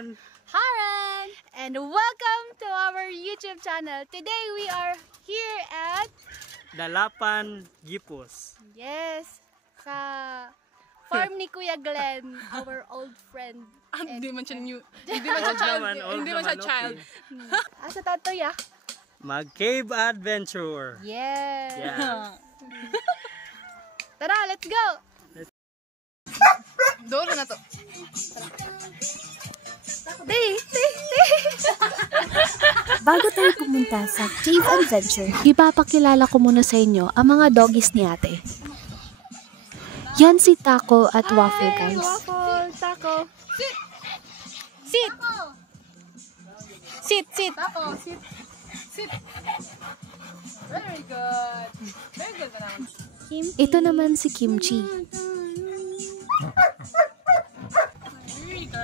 and Haran! And welcome to our YouTube channel. Today we are here at Dalapan Gipos. Yes, sa farm ni Kuya Glenn, our old friend. Hindi man siya new. Hindi man siya child. Hindi man siya child. Asa tato ya? Mag-cave adventure. Yes. Yeah. Tara, let's go! Doro na to. Bago tayo pumunta sa Cave Adventure, ipapakilala ko muna sa inyo ang mga doggies ni ate. Yan si Taco at Waffle, guys. Waffle, Taco. Sit! Sit, sit! Taco, sit. Sit. Very good. Very good ba naman? Ito naman si Kimchi.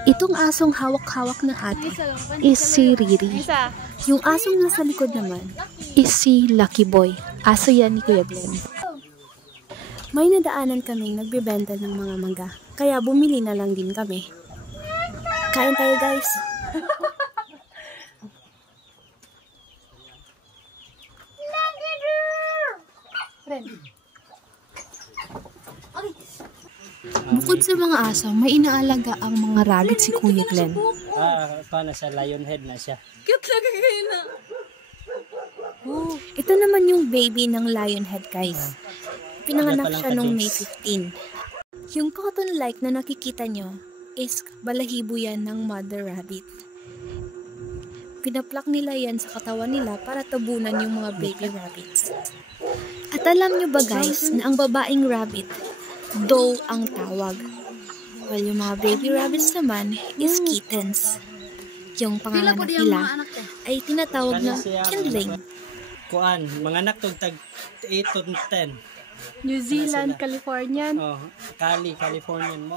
Itong asong hawak-hawak ng ate is si Riri. Isa. Yung asong nasa likod naman is si Lucky Boy. Aso yan ni Kuya Glenn. May nadaanan kaming nagbebenta ng mga mangga, kaya bumili na lang din kami. Kain tayo, guys! Bukod sa mga aso, may inaalaga ang mga rabbit si Kuya Glenn. Paano siya? Lionhead na siya. Cute lagi kayo na. Ito naman yung baby ng lionhead, guys. Pinanganak siya noong May 15. Yung cotton-like na nakikita nyo is balahibo yan ng mother rabbit. Pinaplak nila yan sa katawan nila para tabunan yung mga baby rabbits. At alam nyo ba, guys, na ang babaeng rabbit, doe ang tawag. While yung mga baby rabbits naman is kittens. Yung panganganak nila ay tinatawag na kindling. Kuan, mga anak tong tag 8 to 10. New Zealand, Californian. Oh, Californian mo.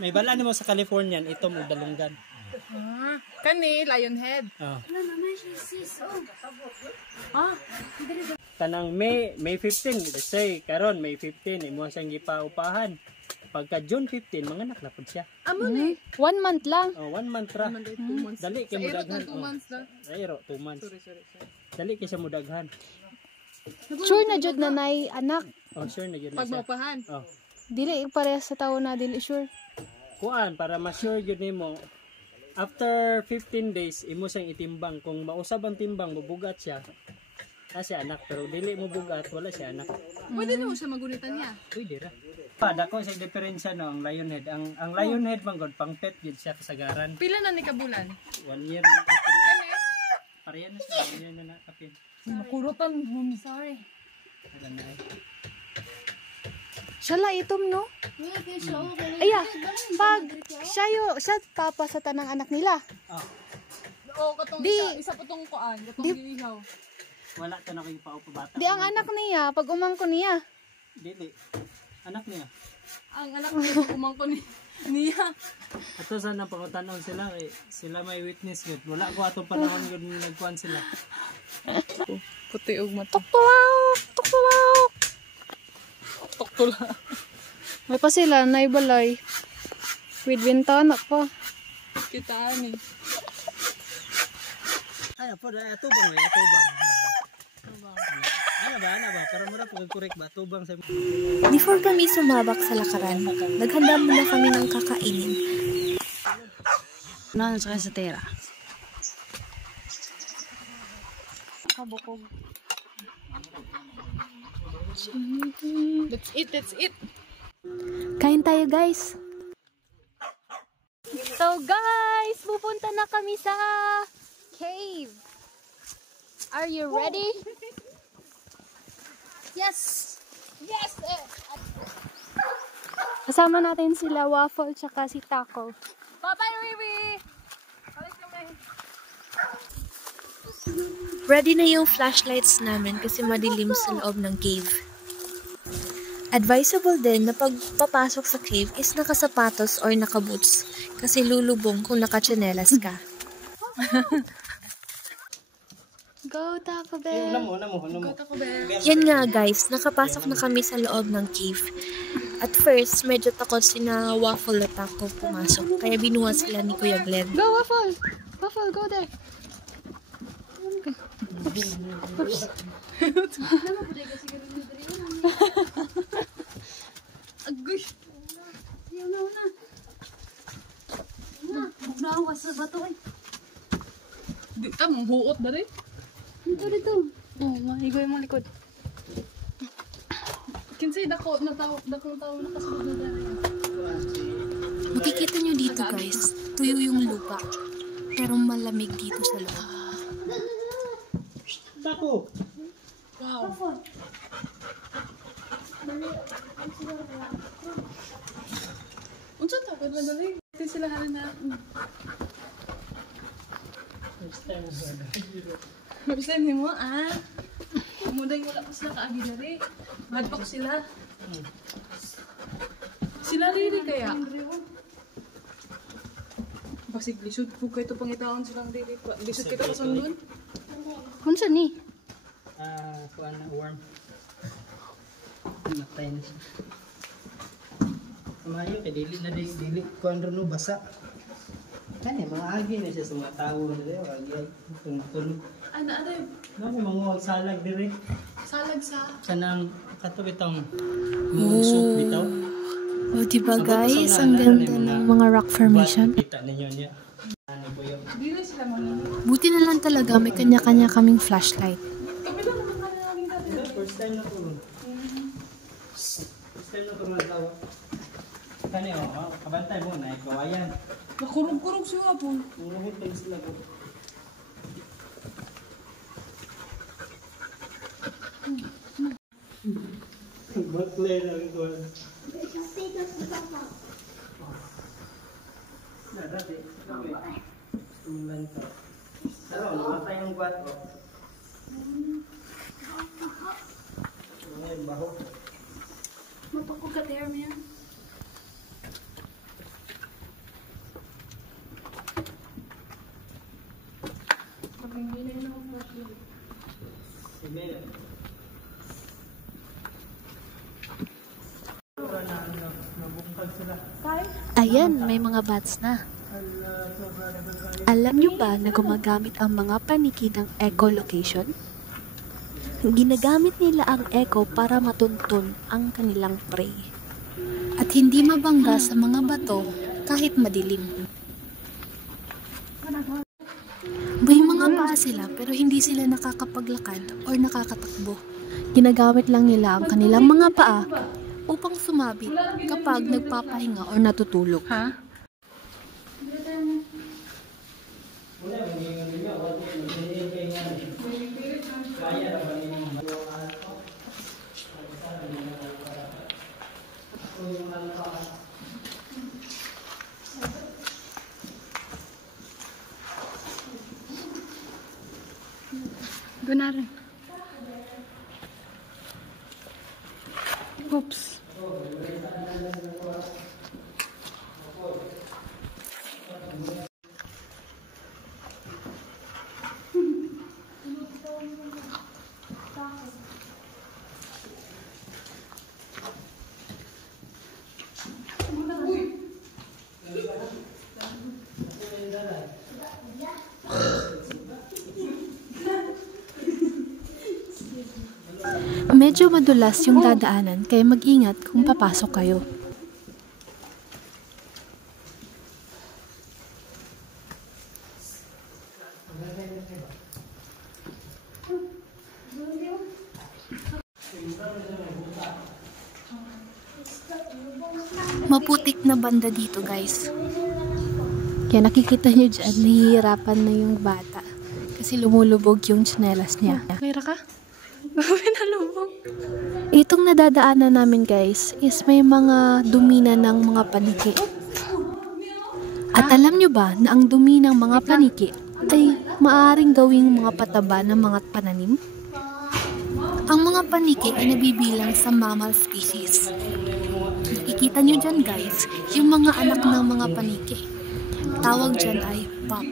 May bala nimo sa Californian, ito mo dalunggan. Kani, lionhead. Oh. Tanang May 15, let's say, karon May 15, imo siyang gipaupahan. Pagka June 15, manganak na pud siya. Amo ni. 1 month lang. Oh, 1 month ra. 2 months. Dali kay Sa mudaghan. 2 months na. Ayro, 2 months. Sorry. Dali kay siya mudaghan. Sure na jud na nay anak. Oh, sure na yun na Pag siya. maupahan. Oh. Dili parehas sa tawo na dili sure. Kuan para ma-sure gyud nimo. After 15 days, imo siyang itimbang. Kung mausab ang timbang, mabugat siya. Siya anak, pero dili mo bugat, wala siya anak. Pwede naman siya magunitan niya. Pwede ra. Dako sa diferensya no ang lionhead. Ang lionhead man god pang pet gyud siya kasagaran. Pila na ni kabulan? 1 year. Kani? Pareha na siya, 1 year na nakapin. Makurutan mo. Sorry. Wala na ay. Siya la itom no? Aya, pag siya papa sa tanang anak nila. Oh, Oo, katong isa pa tong kuan, katong gilihaw. wala ta na kay paupa bata. Di ang anak niya pag umangko niya. Dili. Anak niya. Ang anak niya umangko niya. Ato sana pangutanon sila kay sila may witness gud. Wala ko atong panahon gud nagkuan sila. Puti og mata. Tuklaw. Toktola. May pa sila naibalay. With bintana pa. Kita ni. Ay, po atubang may atubang. Ano ba? Para mura pag correct ba atubang sa. Before kami sumabak sa lakaran, naghanda muna kami ng kakainin. Ano sa tera? Kabukog. That's it. Kain tayo, guys! So guys, pupunta na kami sa cave. Are you ready? Yes. Kasama natin sila Waffle tsaka si Taco. Bye-bye, Wiwi. Balik kami. Ready na yung flashlights namin kasi madilim sa loob ng cave. Advisable din na pagpapasok sa cave is nakasapatos or nakaboots kasi lulubong kung nakachanelas ka. Go Taco Una Bell. mo. Taco Bell. Yan nga guys, nakapasok na kami sa loob ng cave. At first, medyo takot sina Waffle at Taco pumasok. Kaya binuha sila ni Kuya Glenn. Go Waffle. Waffle, go there. Agush. Nawas sa bato eh. Di ka, manghuot ba rin? Dito. Oh, mahigoy mong likod. Kinsay dako na tao nakasunod na dahil. Makikita nyo dito guys, tuyo yung lupa. Pero malamig dito sa loob. Taco. Wow. Unsa ta ba dali? Ito sila na. First time mo Muday wala pa sila kaagi dali. Madpok sila. Sila riri kaya. Basig lisod po kayo ito pangitaon silang riri. Lisod kita pasundon. Unsa ni? Kuan na worm. Matay na siya. Mayo kay dili na dili kuan ro no basa. Kani mga agi na siya sa mga tawo na rin, agi ay tulog. Ano? Nako mga salag dire. Salag sa Kanang kato bitong soup bitaw. O diba guys, ang ganda ng mga rock formation. Kita ninyo niya. Ano po yun? Dili sila mga. Buti na lang talaga may kanya-kanya kaming flashlight. Kami lang naman namin dati. First time na po. First time na po naglawa. Kani kabantay mo na ikawayan. Nakurog-kurog siya po. Murahit tayo sila po. Baklay lang ito. Dati. Tulan ka. Pero namatay yung bato. Ano yung baho? Mapako ka there, man. Amen. Ayan, may mga bats na. Alam nyo ba na gumagamit ang mga paniki ng echolocation? Ginagamit nila ang echo para matuntun ang kanilang prey. At hindi mabangga sa mga bato kahit madilim. May mga paa sila pero hindi sila nakakapaglakad o nakakatakbo. Ginagamit lang nila ang kanilang mga paa upang sumabit kapag nagpapahinga o natutulog. Ha? Gunaran. Oops. Medyo madulas yung dadaanan kaya mag-ingat kung papasok kayo. Maputik na banda dito guys. Kaya nakikita nyo dyan, nahihirapan na yung bata. Kasi lumulubog yung tsinelas niya. Mayra ka? Pinalubog. Itong nadadaanan namin guys is may mga dumi na ng mga paniki. At alam nyo ba na ang dumi ng mga paniki ay maaaring gawing mga pataba ng mga pananim? Ang mga paniki ay nabibilang sa mammal species. Nakikita nyo dyan guys, yung mga anak ng mga paniki. Tawag dyan ay pup.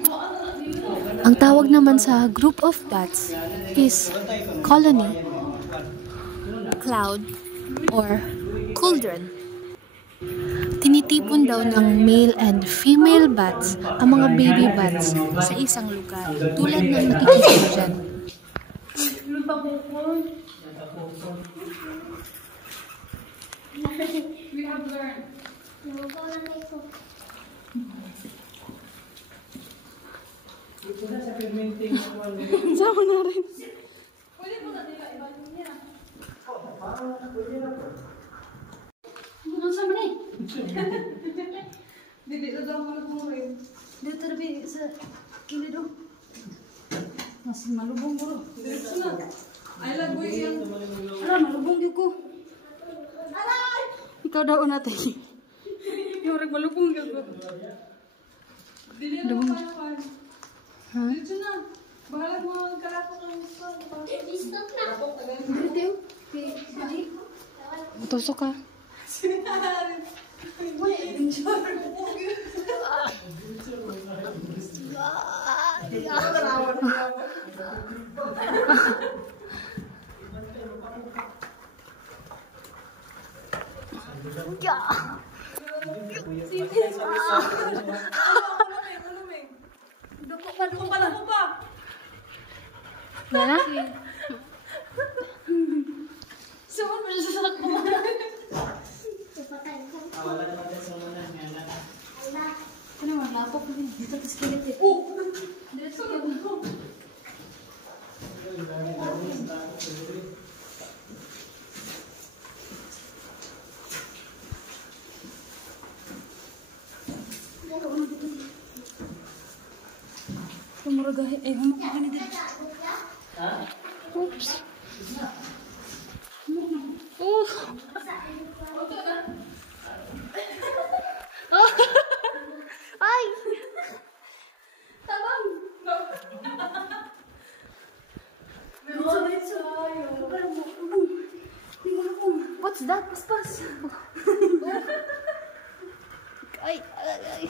Ang tawag naman sa group of bats is colony, cloud, or cauldron. Tinitipon daw ng male and female bats ang mga baby bats sa isang lugar, tulad ng nakikita mo dyan. We have learned. Sama na rin. Pwede mo na nila ibalong niya. Ano sa man eh? Dili na daw malubong rin. Dito tabi sa kilid oh. Mas malubong bro. Diretso na. Ay, lagoy yan. Ala, malubong yun ko. Ikaw daw natin. Yung rin malubong yan ko. Dili na makalupan. Diretso na. Bahala mo ang kalapok ng gusto. Tusok ka. Mana? Saan mo siya sa ko? Ano man, lapok ko din. Dito tas kilid eh. Diretso na. Tumuragahe. Eh, humakak ni din. Oops. Ay! Tabang! What's that? Paspas. Ay, ay, ay.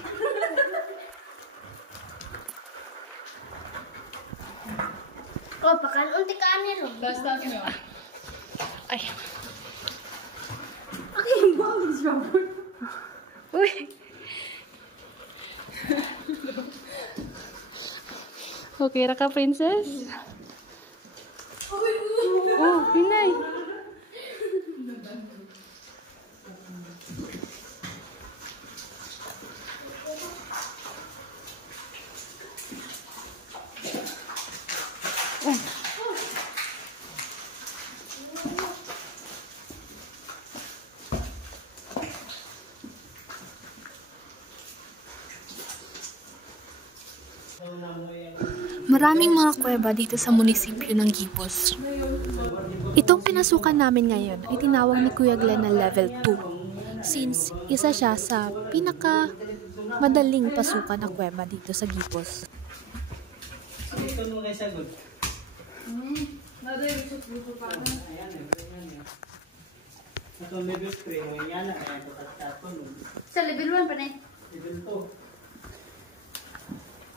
Oh, pakan unti ka nilo. Basta nyo. Ay. Okay, bawal siya. Uy. Okay ra ka, princess? Oh, hinay. Maraming mga kuweba dito sa munisipyo ng Gipos. Itong pinasukan namin ngayon ay tinawag ni Kuya Glenn na level 2 since isa siya sa pinaka madaling pasukan na kuweba dito sa Gipos. Ito mo kay sagot. Nada yung gusto pa. Ito level 3 mo yan na kaya tatapon. Sa level 1 pa na eh. Level 2.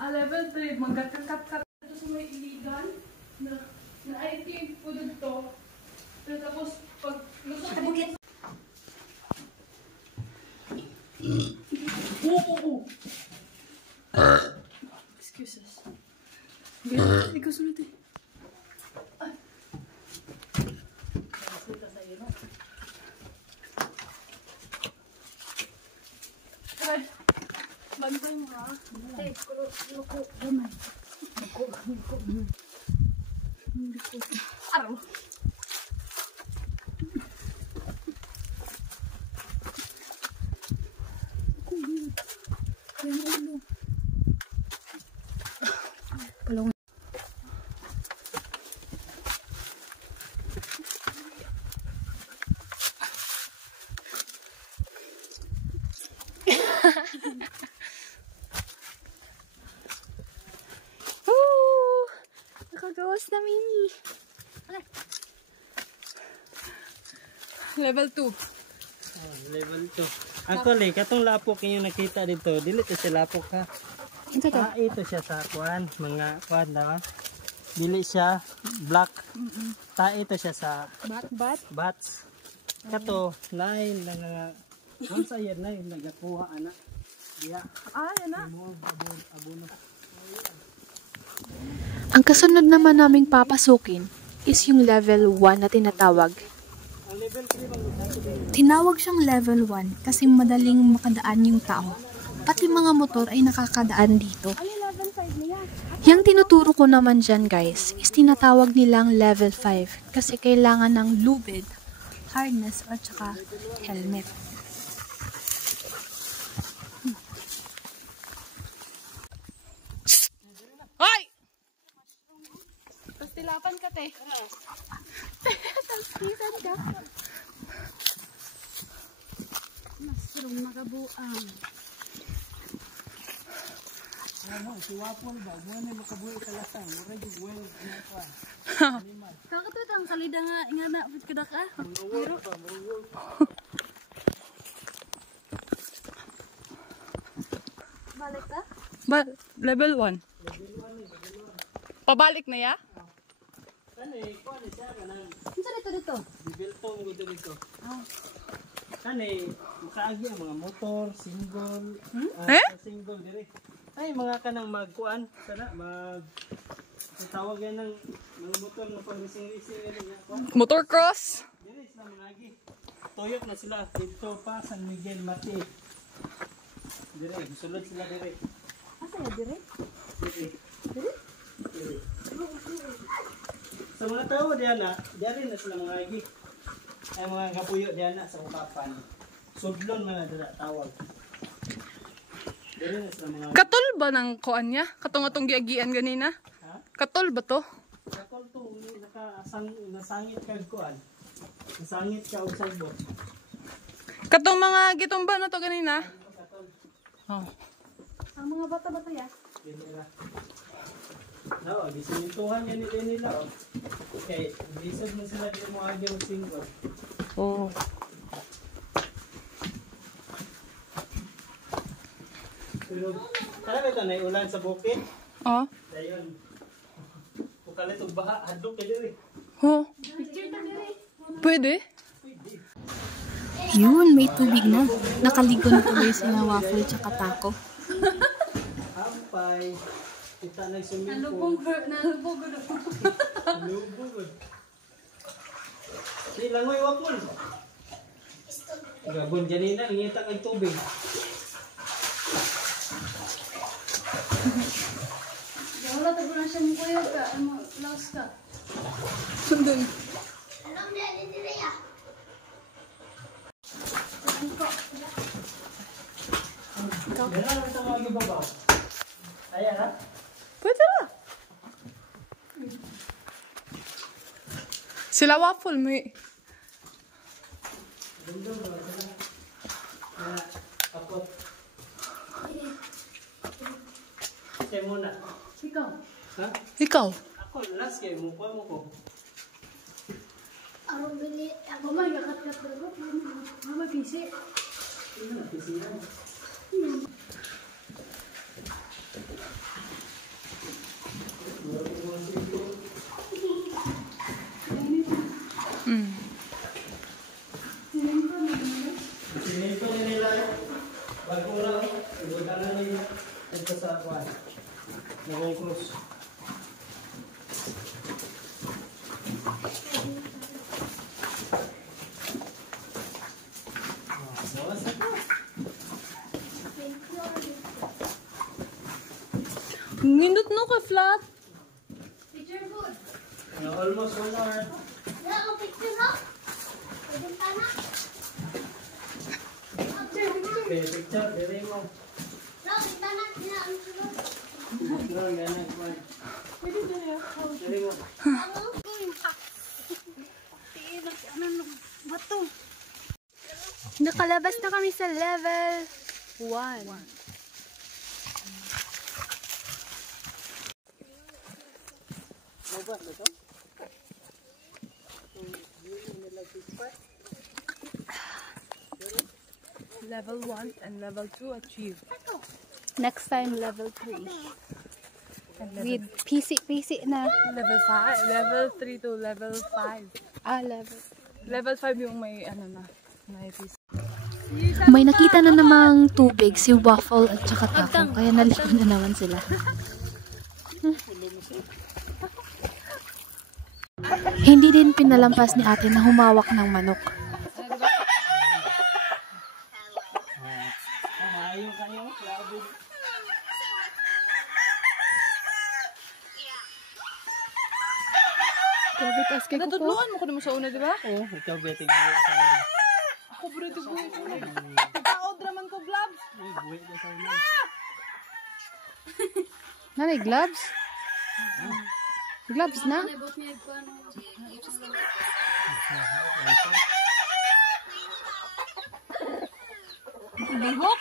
Level 3, magkakakat-kat ito sa may illegal na item po dito. Pero tapos, pag lusot sa bukit. Excuses. Ikaw sunod eh. Ay, bantay mo ha. Eh, luko gamay. Araw. Palong. Nakagawas na mini. Level 2. Level 2. Actually, katong lapok yung nakita dito, dili to si lapok ha. Ito siya sa kuan, mga kuan na. Dili siya black. Ito siya sa bats. Kato, nine nga once a year na yung nagakuha ana. Diya. Yan na. Abono. Ang kasunod naman naming papasukin is yung level 1 na tinatawag. Ang level 3 bang Tinawag siyang level 1 kasi madaling makadaan yung tao. Pati mga motor ay nakakadaan dito. Yung tinuturo ko naman dyan guys is tinatawag nilang level 5 kasi kailangan ng lubid, harness at saka helmet. Hoy! Pastilapan ka, te. Talpisan ka. Mushroom na kabuang. si Wapol ba? Buwan na makabuhi ka lasang. Mura yung well. Kakatuit ang salida nga. Nga na, kada ka. Balik ka? Level 1. Pabalik na ya? Kuan siya kanang Ano dito? bibiltong gusto dito. Makaagi ang mga motor, single, single dire. Ay mga kanang magkuan sana tawag yan ng mga motor na pang racing yan kuan. Motorcross? Dire sila mga agi. Toyot na sila dito pa San Miguel Mati. Dire sulod sila dire. Asa ya, dire? Dire. Sa mga tao diyan na sila mga agi. Ay mga kapuyo diyan na sa ukapan. Sudlon mga dala tawag. Dire na sila mga Katol ba ng kuan niya? Katong atong giagian ganina? ha? Katol ba to? Katol to nasangit kag kuan. Nasangit ka og sagbot. Katong mga gitumba na to ganina? Oh. Ang mga bata-bata ya. Dinira. No, disimintuhan yan nila. Okay, lisod na sila dito mo agi og single. Oh. Pero kaya ito na ulan sa bukid. Oh. Dayon. Pukalit og baha hadlok kay diri. Oh. Pwede? Yun, may tubig na. Nakaligo na tuloy sila waffle tsaka taco. Ampay. Kita nag-swimming Nalubog pool. nalubog. Lubog. Di langoy wapon. Gabon ganina ngita kag tubig. Wala tayo na siya mong kuya ka. Laos ka. Sundun. Gana lang sa mga gibabaw. Ayan ha. Pwede na. Sila waffle may. Ako. Siya muna. Ikaw. Ha? Ikaw. Ako last kayo mo mo ko. Arong bili. Oh my God, kat-kat ko. Mama, pisi. Mm. Sinito nila. Bagura. Ibutanan nila. Ito sa kuwan. Nagong cruise. Nindot no ka flat. Picture food. Almost 1 hour. Wala akong picture ha? Pwede pa na? Okay, picture. Dere mo. Wala, kita na. Sila ang sunod. Ganun, ganun. Kuwan. Dere mo. Bato. Nakalabas na kami sa level 1. Mabas na to? Level 1 and level 2 achieved. Next time, level 3. With PC na. Level 5. Level 3 to level 5. Level. Level 5 yung may ano na. May PC. May nakita na namang tubig si Waffle at saka Taco, kaya naliko na naman sila. Hindi din pinalampas ni ate na humawak ng manok. Grabe, tas kay Kuko. Natutulungan mo ko naman sa una, di ba? Oo, ikaw betting mo sa una. Ako bro, ito buhay ko na. Taod naman ko, gloves. Ay, buhay na sa una. Nanay, gloves? Gloves na? Bihok.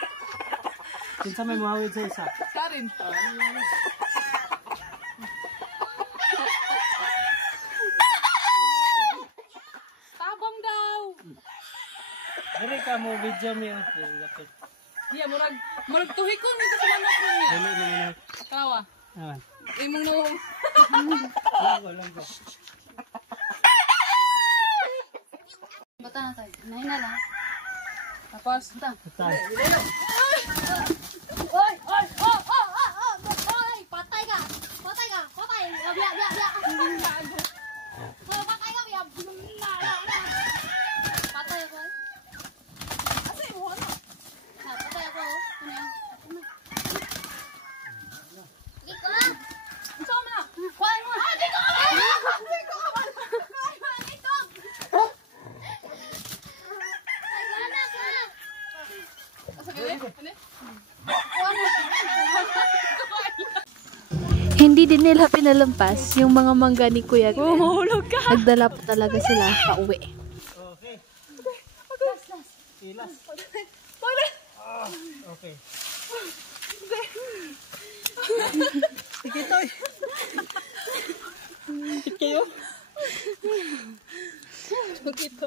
Kinsa may mahawid sa isa? Sa rin. Tabang daw. Dili ka mo video mo yung lapit. Iya, murag tuhikon dito sa manok ko niya. Dili naman. Kawa. Naman. Imong nawong. Lang ko. Bata na tayo. Nahin na lang. Tapos. Patay. Oy! Oy! Oh! Oh! Oh! Oh! Oy! Patay ka! Patay ka! Patay! Biya! Biya! Biya! Oh, patay ka! Biya! Patay ako. Asay mo ano? Patay ako. Ano yan? Sige ko lang! Saan mo na? Kuhaan mo! Di ko ka! Di ko ka! Ito! Ay, gana ka! Hindi din nila pinalampas yung mga mangga ni Kuya Glenn. Nagdala pa talaga sila pauwi. Okay. Ilas. Okay. Sige, Toy. Ikit kayo. Ito.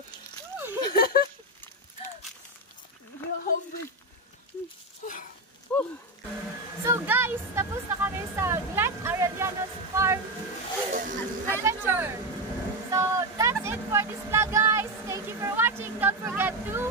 So guys, tapos na kami sa Glen Arellano's Farm Adventure. So that's it for this vlog guys. Thank you for watching. Don't forget to